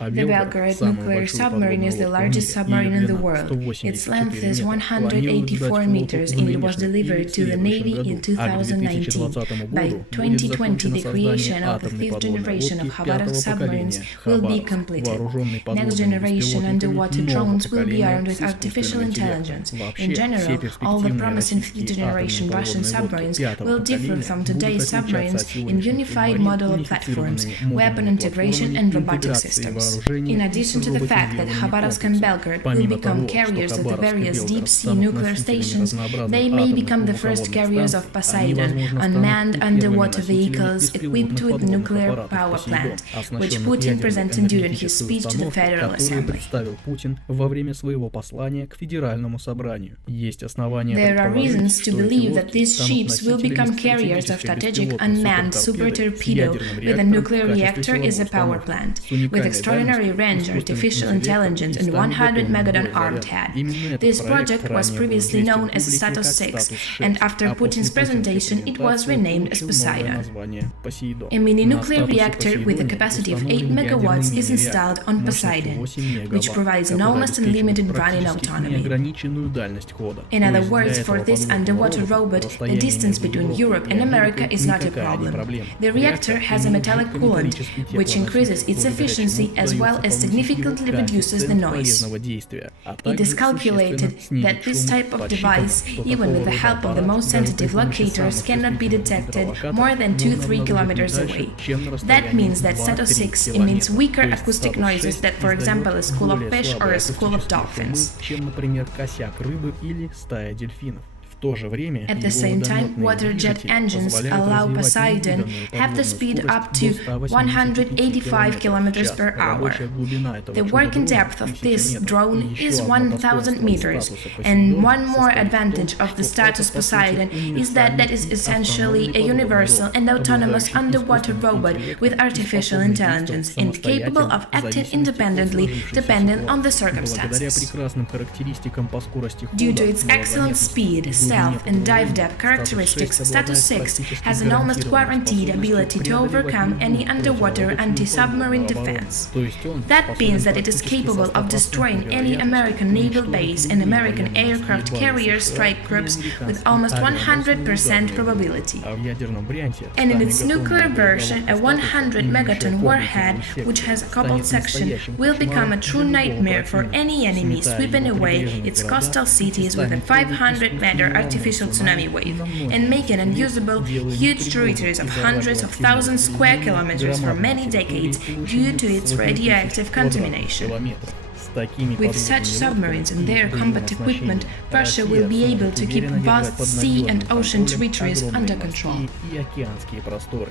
The Belgorod nuclear submarine is the largest submarine in the world. Its length is 184 meters and it was delivered to the Navy in 2019. By 2020, the creation of the fifth generation of Khabarovsk submarines will be completed. Next generation underwater drones will be armed with artificial intelligence. In general, all the promising fifth generation Russian submarines will differ from today's submarines in unified modular platforms, weapon integration and robotic systems. In addition to the fact that Khabarovsk and Belgorod will become carriers of the various deep-sea nuclear stations, they may become the first carriers of Poseidon, unmanned underwater vehicles equipped with nuclear power plant, which Putin presented during his speech to the Federal Assembly. There are reasons to believe that these ships will become carriers of strategic unmanned super torpedo with a nuclear reactor as a power plant, with extraordinary range, artificial intelligence and 100 megaton armed head. This project was previously known as Status 6, and after Putin's presentation it was renamed as Poseidon. A mini-nuclear reactor with a capacity of 8 megawatts is installed on Poseidon, which provides an almost unlimited running autonomy. In other words, for this underwater robot, the distance between Europe and America is not a problem. The reactor has a metallic coolant, which increases its efficiency as well as significantly reduces the noise. It is calculated that this type of device, even with the help of the most sensitive locators, cannot be detected more than 2-3 kilometers away. That means that Status 6 emits weaker acoustic noises than, for example, a school of fish or a school of dolphins. At the same time, water jet engines allow Poseidon have the speed up to 185 kilometers per hour. The working depth of this drone is 1,000 meters, and one more advantage of the Status Poseidon is that it is essentially a universal and autonomous underwater robot with artificial intelligence and capable of acting independently depending on the circumstances. Due to its excellent speed, stealth and dive depth characteristics, Status 6 has an almost guaranteed ability to overcome any underwater anti-submarine defense. That means that it is capable of destroying any American naval base and American aircraft carrier strike groups with almost 100% probability. And in its nuclear version, a 100 megaton warhead, which has a coupled section, will become a true nightmare for any enemy sweeping away its coastal cities with a 500-meter artificial tsunami wave and making unusable huge territories of hundreds of thousands square kilometers for many decades due to its radioactive contamination. With such submarines and their combat equipment, Russia will be able to keep vast sea and ocean territories under control.